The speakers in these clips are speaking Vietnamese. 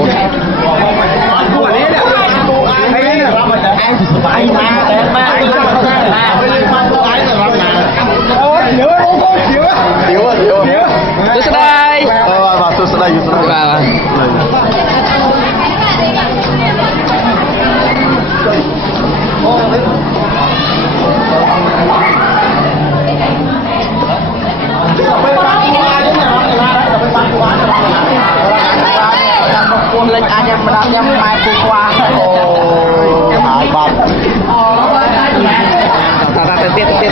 วันนี้เนี่ยไอ้เนี่ยรับมาจากไอ้มาtu sedai. Masuk sedai. Lên anh em mai phụ qua. Hai bab. Tiết.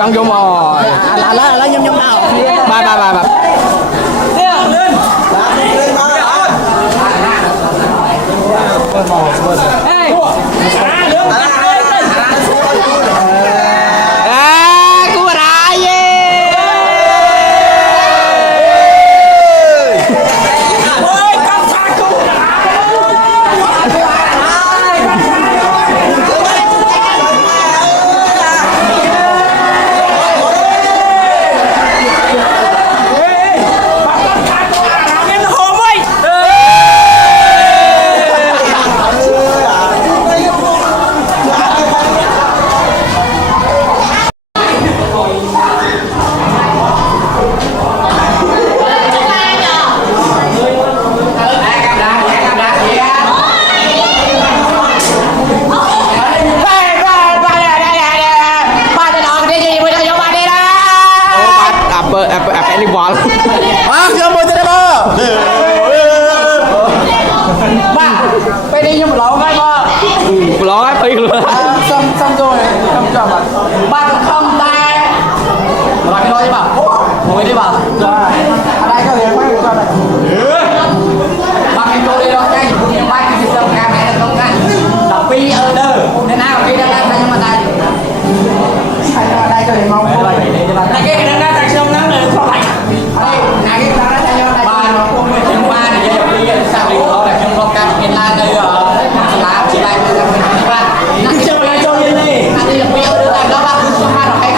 Trong vô mồi lá nhâm nào ba apa ini bal Kamu tidak mau. Ba,ไปđi nhưng mà lỗ cái ba. Lỗ cái phi luôn. Xong rồi, không cho mà. Ba không ta. Mà cái nói đi bà. Ngồi đi bà. Ở đây có hiện mấy cho này. Ba cái cô đi đó cái ba cái system camera không cái. Đọc pi order. Thế nào đi ra đây nhưng mà đây. Đây cho hiện mong. Đây cái đang đang xong lắm rồi không phải. Đây, này cái đó đây cho đây. Ba nó cũng mới thêm ba thì giờ đi sao đi đó là trong con cam hiện nay đây lá chỉ đây là ba. Nó cho lại cho lên đi. Anh đi là pi order đó ba cứ số 2 rồi.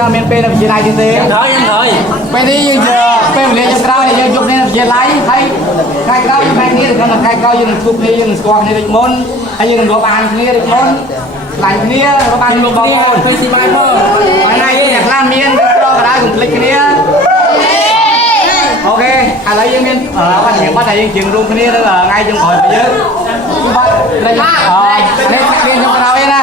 ยังมีเป็นวิจัยจริงๆยังเคยเป็นที่ยังเป็นเรียนยังกล้าเนี่ยยังยุบเนี่ยวิจัยไรให้ใครกล้าอยู่ใครนี่ถึงใครกล้าอยู่ในทุกนี่อยู่ในสกอร์นี่ในมนให้อยู่ในรัวบานนี่ในมนหลายนี่รัวบานรัวบอลเคยสิบายพ่อวันไหนอยากล่าเมียนก็กระได้cùng klikนี่okอะไรยังมีวันนี้วันไหนยังจึงรุ่งนี่แล้วngayจึงhỏiไปเยอะđây đây đây trong cái nào đây nè